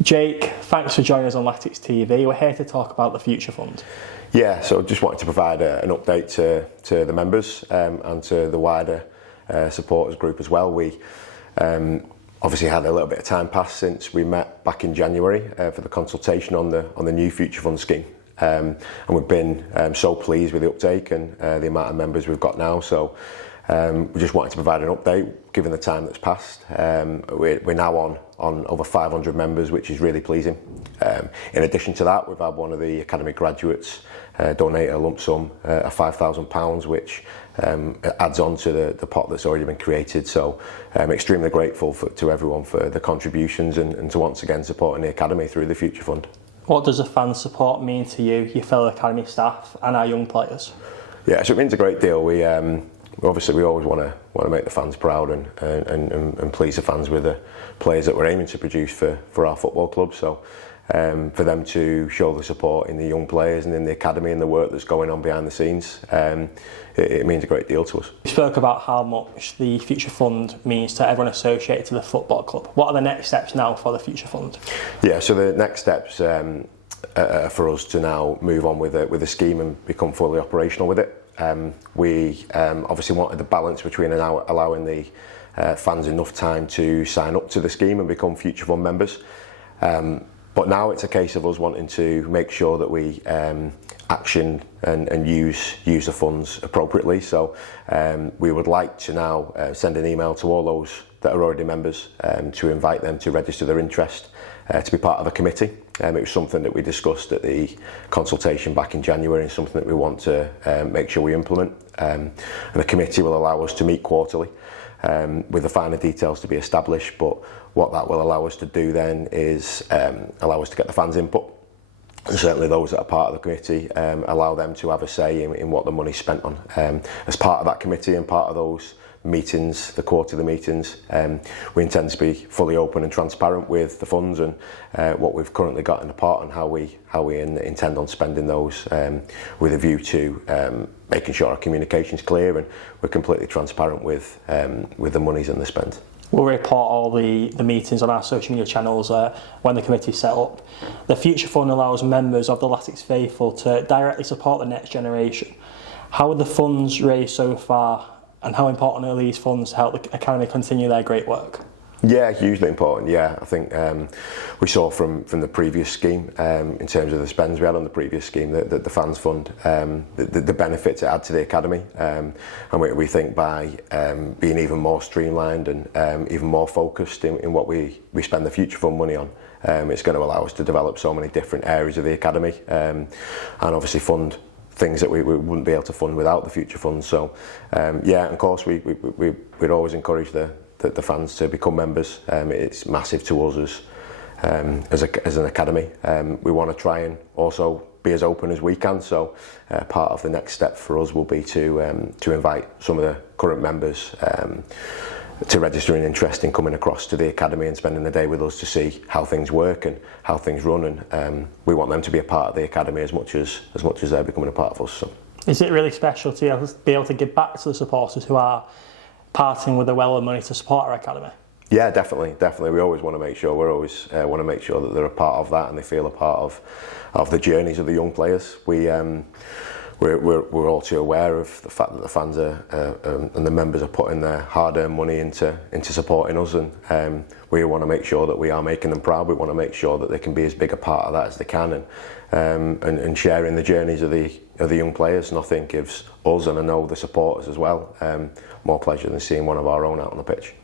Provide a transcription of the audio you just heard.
Jake, thanks for joining us on Latics TV. We're here to talk about the Future Fund. Yeah, so just wanted to provide an update to the members and to the wider supporters group as well. We obviously had a little bit of time pass since we met back in January for the consultation on the new Future Fund scheme. And we've been so pleased with the uptake and the amount of members we've got now. So we just wanted to provide an update given the time that's passed. We're now on over 500 members, which is really pleasing. In addition to that, we've had one of the academy graduates donate a lump sum of £5,000, which adds on to the pot that's already been created. So I'm extremely grateful to everyone for the contributions and to once again supporting the academy through the Future Fund. What does the fan support mean to you, your fellow academy staff and our young players? Yeah, so it means a great deal. We obviously always want to make the fans proud and please the fans with the players that we're aiming to produce for our football club. So for them to show the support in the young players and in the academy and the work that's going on behind the scenes, it means a great deal to us. You spoke about how much the Future Fund means to everyone associated to the football club. What are the next steps now for the Future Fund? Yeah, so the next steps for us to now move on with the scheme and become fully operational with it. We obviously wanted the balance between allowing the fans enough time to sign up to the scheme and become Future Fund members. But now it's a case of us wanting to make sure that we action and use the funds appropriately. So we would like to now send an email to all those that are already members to invite them to register their interest to be part of a committee. It was something that we discussed at the consultation back in January and something that we want to make sure we implement. And the committee will allow us to meet quarterly with the finer details to be established, but what that will allow us to do then is allow us to get the fans' input, and certainly those that are part of the committee, allow them to have a say in what the money's spent on. As part of that committee and part of those meetings, the quarterly meetings, we intend to be fully open and transparent with the funds and what we've currently got in the pot and how we intend on spending those, with a view to making sure our communication's clear and we're completely transparent with the monies and the spend. We'll report all the meetings on our social media channels when the committee's set up. The Future Fund allows members of the Latics faithful to directly support the next generation. How are the funds raised so far, and how important are these funds to help the academy continue their great work? Yeah, hugely important. Yeah, I think we saw from the previous scheme, in terms of the spends we had on the previous scheme, the fans fund, the benefits it had to the academy, and we think by being even more streamlined and even more focused in what we spend the Future Fund money on, it's going to allow us to develop so many different areas of the academy, and obviously fund things that we wouldn't be able to fund without the Future Fund. So yeah, and of course we'd always encourage the fans to become members. It's massive to us as an academy. We want to try and also be as open as we can. So part of the next step for us will be to invite some of the current members to register an interest in coming across to the academy and spending the day with us to see how things work and how things run. And we want them to be a part of the academy as much as they're becoming a part of us. So. Is it really special to be able to give back to the supporters who are parting with a well of money to support our academy? Yeah, definitely. We always want to make sure that they're a part of that and they feel a part of the journeys of the young players. We're all too aware of the fact that the fans and the members are putting their hard-earned money into supporting us, and we want to make sure that we are making them proud. We want to make sure that they can be as big a part of that as they can, and sharing the journeys of the young players. Nothing gives us, and I know the supporters as well, more pleasure than seeing one of our own out on the pitch.